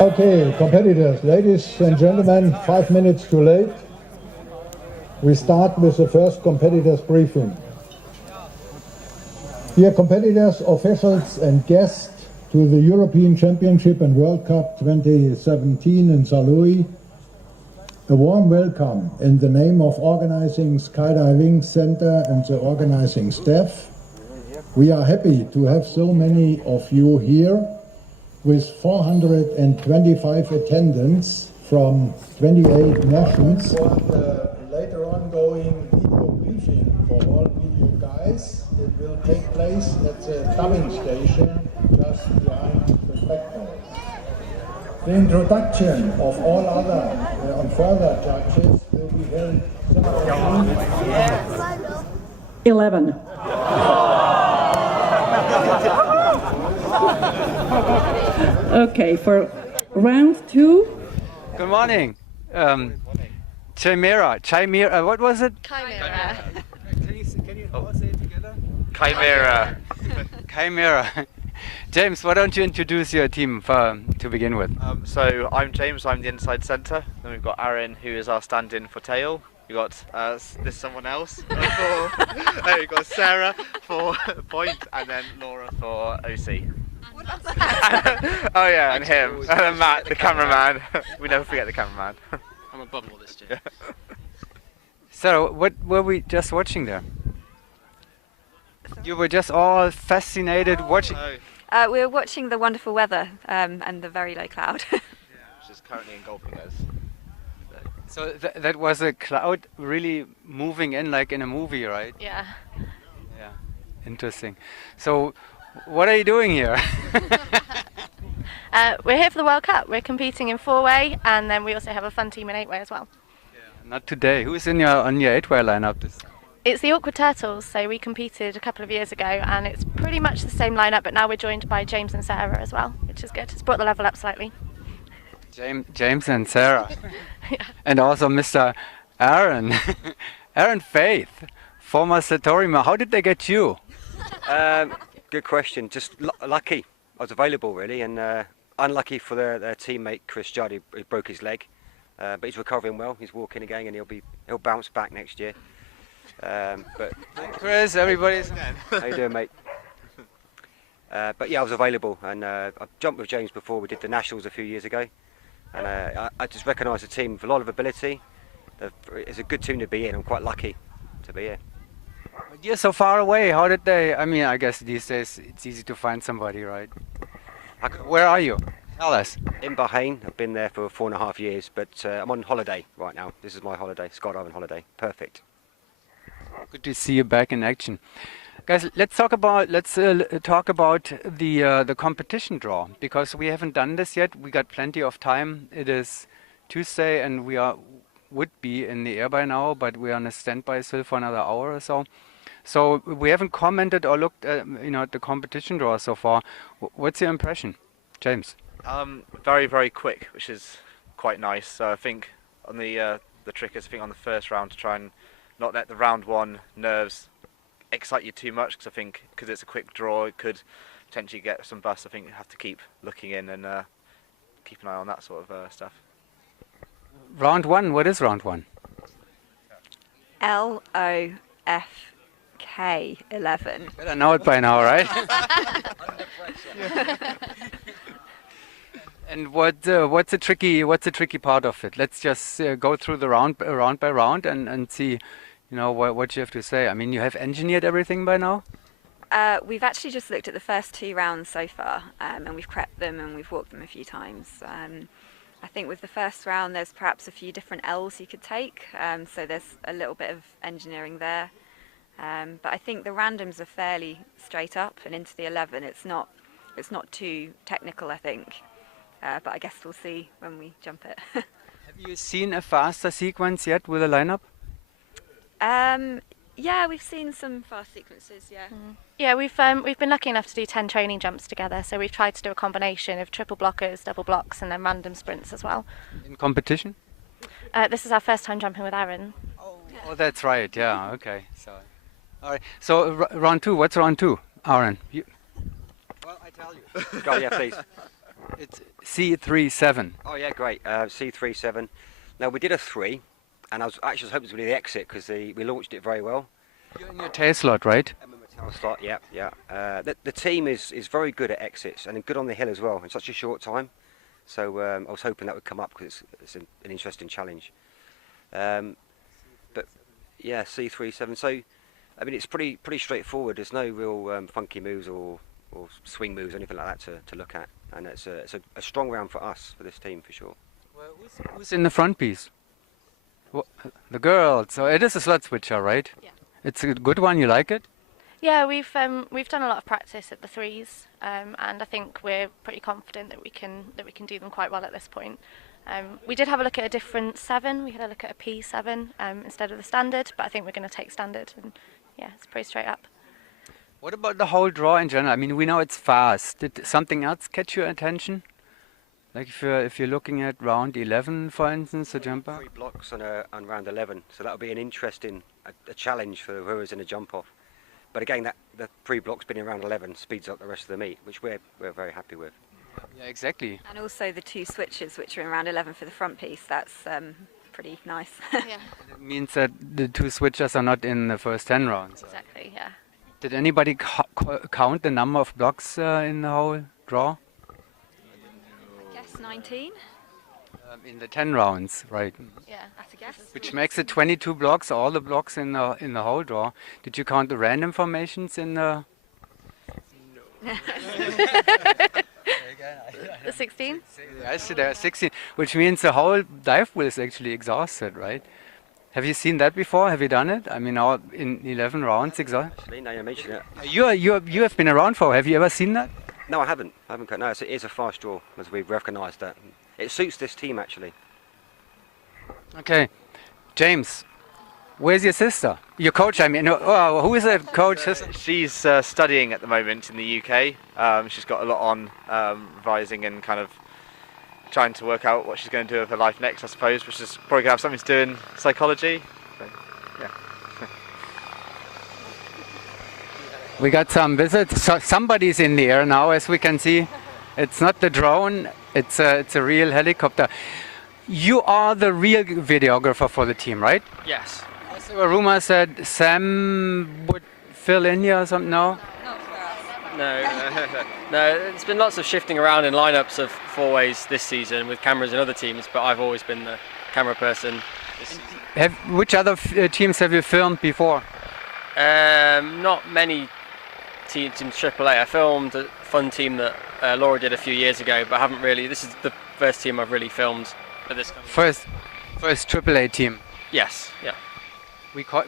Okay, competitors, ladies and gentlemen, 5 minutes too late. We start with the first competitors briefing. Dear competitors, officials and guests to the European Championship and World Cup 2017 in St. Louis, a warm welcome in the name of Organizing Skydiving Center and the organizing staff. We are happy to have so many of you here with 425 attendants from 28 nations. For the later on going video briefing for all video guys, it will take place at the dubbing station just behind the spectators. The introduction of all other and further judges will be held separately. 11. Okay, for round 2. Good morning. Chimera, what was it? Chimera. Can you all say it together? Chimera. Chimera. James, why don't you introduce your team to begin with? So I'm James, I'm the inside centre. Then we've got Aaron, who is our stand-in for tail. We've got this someone else. We've got Sarah for point, and then Laura for OC. Oh yeah, and him, and then Matt, the cameraman. We never forget the cameraman. I'm above all this, Jim. So, what were we just watching there? You were just all fascinated watching. We were watching the wonderful weather and the very low cloud. Which is currently engulfing us. So that was a cloud really moving in like in a movie, right? Yeah. Yeah, interesting. So, what are you doing here? We're here for the World Cup. We're competing in 4-way, and then we also have a fun team in 8-way as well. Yeah, not today. Who's on your 8-way lineup this time? It's the Awkward Turtles, so we competed a couple of years ago, and it's pretty much the same lineup, but now we're joined by James and Sarah as well, which is good. It's brought the level up slightly. James and Sarah. Yeah. And also Mr. Aaron. Aaron Faith, former Satorima. How did they get you? Good question. Just lucky. I was available really, and unlucky for their teammate Chris Judd, who broke his leg. But he's recovering well. He's walking again, and he'll bounce back next year. But hi Chris, everybody's. How you doing, mate? But yeah, I was available, and I jumped with James before we did the Nationals a few years ago, and I just recognise the team with a lot of ability. It's a good team to be in. I'm quite lucky to be here. You're so far away. How did they? I mean, I guess these days it's easy to find somebody, right? Where are you? Tell us. In Bahrain. I've been there for 4.5 years, but I'm on holiday right now. This is my holiday, skydiving holiday. Perfect. Good to see you back in action, guys. Let's talk about the competition draw, because we haven't done this yet. We got plenty of time. It is Tuesday, and would be in the air by now, but we're on a standby still for another hour or so. So we haven't commented or looked at, at the competition draw so far. What's your impression, James? Very, very quick, which is quite nice. So I think on the trick is on the first round to try and not let the round one nerves excite you too much, because I think because it's a quick draw, it could potentially get some bust. I think you have to keep looking in and keep an eye on that sort of stuff. Round one. What is round one? LOFK 11. Better know it by now, right? And what's the tricky part of it? Let's just go through the round by round and see, what you have to say. I mean, you have engineered everything by now? We've actually just looked at the first 2 rounds so far, and we've prepped them and we've walked them a few times. I think with the first round there's perhaps a few different L's you could take, so there's a little bit of engineering there. But I think the randoms are fairly straight up, and into the 11 it's not too technical, I think. But I guess we'll see when we jump it. Have you seen a faster sequence yet with a lineup? Yeah, we've seen some fast sequences, yeah. Yeah, we've been lucky enough to do 10 training jumps together, so we've tried to do a combination of triple blockers, double blocks, and then random sprints as well. In competition? This is our first time jumping with Aaron. Oh, that's right, yeah, okay. So All right. So round 2. What's round 2, Aaron? Well, I tell you. Go, yeah, please. It's C37. Oh yeah, great. C37. Now we did a 3, and I was actually hoping it was going to be the exit because we launched it very well. You're in your tail slot, right? Slot, yeah, yeah. The team is very good at exits and good on the hill as well in such a short time. So I was hoping that would come up because it's an interesting challenge. But yeah, C37. So I mean, it's pretty straightforward. There's no real funky moves or swing moves or anything like that to look at, and it's a strong round for us, for this team for sure. Well, who's in the front piece? Well, the girl. So it is a slot switcher, right? Yeah. It's a good one. You like it? Yeah, we've done a lot of practice at the 3s, and I think we're pretty confident that we can do them quite well at this point. We did have a look at a different 7. We had a look at a P7 instead of the standard, but I think we're going to take standard, and yeah, it's pretty straight up. What about the whole draw in general? I mean, we know it's fast. Did something else catch your attention? Like if you're looking at round 11, for instance, the jumper? 3 blocks on round 11, so that'll be an interesting a challenge for whoever's in a jump off. But again, the 3 blocks being in round 11 speeds up the rest of the meet, which we're very happy with. Yeah, exactly. And also the 2 switches, which are in round 11 for the front piece. That's pretty nice. Yeah, It means that the 2 switchers are not in the first 10 rounds. exactly. Yeah. Did anybody count the number of blocks in the whole draw? I guess 19. In the 10 rounds, right? Yeah. That's a guess. Which makes it 22 blocks, all the blocks in the whole draw. Did you count the random formations in the? The 16? I see there are 16, which means the whole dive pool is actually exhausted, right? Have you seen that before? Have you done it? I mean, now in 11 rounds, exhausted. Actually, now you mention it. You have been around for. Have you ever seen that? No, I haven't. No, it is a fast draw, as we've recognised that. It suits this team actually. Okay, James, where's your sister? Your coach, I mean. Oh, who is that coach? She's studying at the moment in the UK. She's got a lot on, revising and kind of trying to work out what she's going to do with her life next, I suppose, which is probably going to have something to do in psychology. So, yeah. We got some visits. So somebody's in the air now, as we can see. It's not the drone. It's a real helicopter. You are the real videographer for the team, right? Yes. So a rumor said Sam would fill in here or something. No. No, no. There's been lots of shifting around in lineups of 4-ways this season with cameras in other teams, but I've always been the camera person. Which other teams have you filmed before? Not many teams in AAA. I filmed a fun team that Laura did a few years ago, but I haven't really. This is the first team I've really filmed at this. First AAA team. Yes, yeah.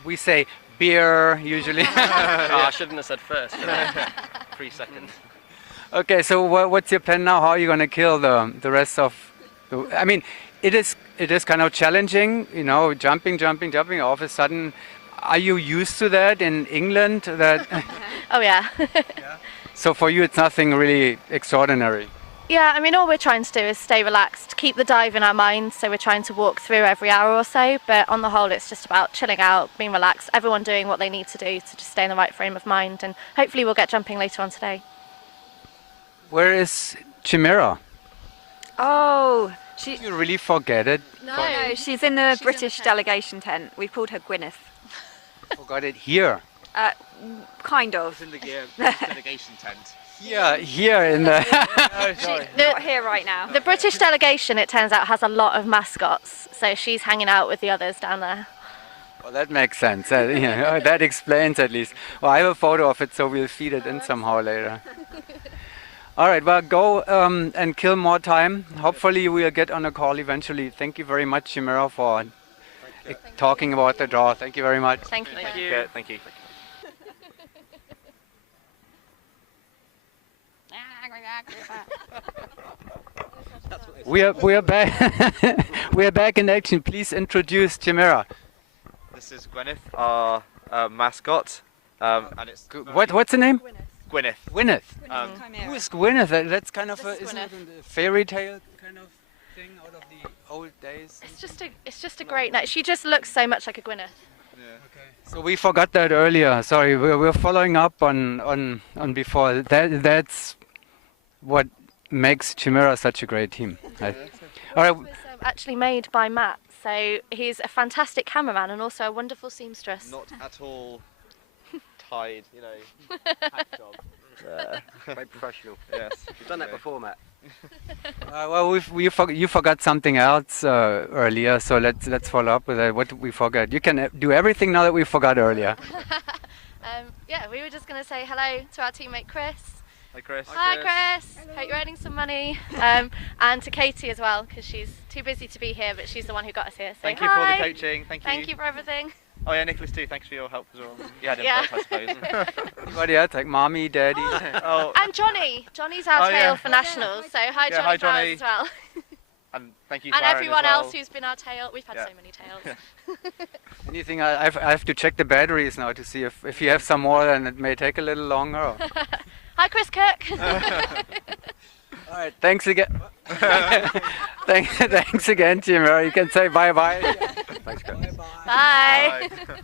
We say beer usually. I shouldn't have said first. 3 seconds. Okay, so what's your plan now? How are you going to kill the rest of? I mean, it is kind of challenging, you know, jumping. All of a sudden, are you used to that in England? That. Oh yeah. So for you, it's nothing really extraordinary. Yeah, I mean, all we're trying to do is stay relaxed, keep the dive in our minds, so we're trying to walk through every hour or so, but on the whole it's just about chilling out, being relaxed, everyone doing what they need to do to just stay in the right frame of mind, and hopefully we'll get jumping later on today. Where is Chimera? Oh, You really forget it? no, she's in the British delegation tent. We've called her Gwyneth. Forgot it here. Kind of. In the delegation tent. Here in the. Not here right now. The British delegation, it turns out, has a lot of mascots, so she's hanging out with the others down there. Well, that makes sense. That explains at least. Well, I have a photo of it, so we'll feed it in somehow later. All right, well, go and kill more time. Hopefully we'll get on a call eventually. Thank you very much, Chimera, for talking about the draw. Thank you very much. Thank you. Thank you. Yeah, thank you. We are back. We are back in action. Please introduce Chimera. This is Gwyneth, our mascot, and it's What's the name? Gwyneth. Gwyneth. Who is Gwyneth? That's kind of This is isn't it Gwyneth. a fairy tale kind of thing out of the old days? It's just a great night. She just looks so much like a Gwyneth. Yeah. Okay. So we forgot that earlier. Sorry, we're following up on before. That's what makes Chimera such a great team. All right. It was actually made by Matt, so he's a fantastic cameraman and also a wonderful seamstress. Not at all tied, you know, hack job. Very professional. Yes. You've done that before, Matt. Well, you forgot something else earlier, so let's follow up with that. What did we forget? You can do everything now that we forgot earlier. Yeah, we were just going to say hello to our teammate Chris. Hi, Chris. Hi, Chris. Hope you're earning some money. And to Katie as well, because she's too busy to be here, but she's the one who got us here. So Thank you for all the coaching. Thank you. Thank you for everything. Oh yeah, Nicholas too. Thanks for your help as well. You had Yeah. input, I suppose. Anybody else, like mommy, daddy? Oh, And Johnny. Johnny's our Oh, tail yeah. for nationals. So hi, Yeah, Johnny, hi, Bowers Johnny. as well. and thank you. And to Aaron everyone as well. else who's been our tail. We've had Yeah. so many tails. Anything? I have to check the batteries now to see if you have some more, then it may take a little longer. Or... Hi, Chris Cook. All right, thanks again. Thanks again, Chimera. You can say bye-bye. Thanks, guys. Bye. Bye.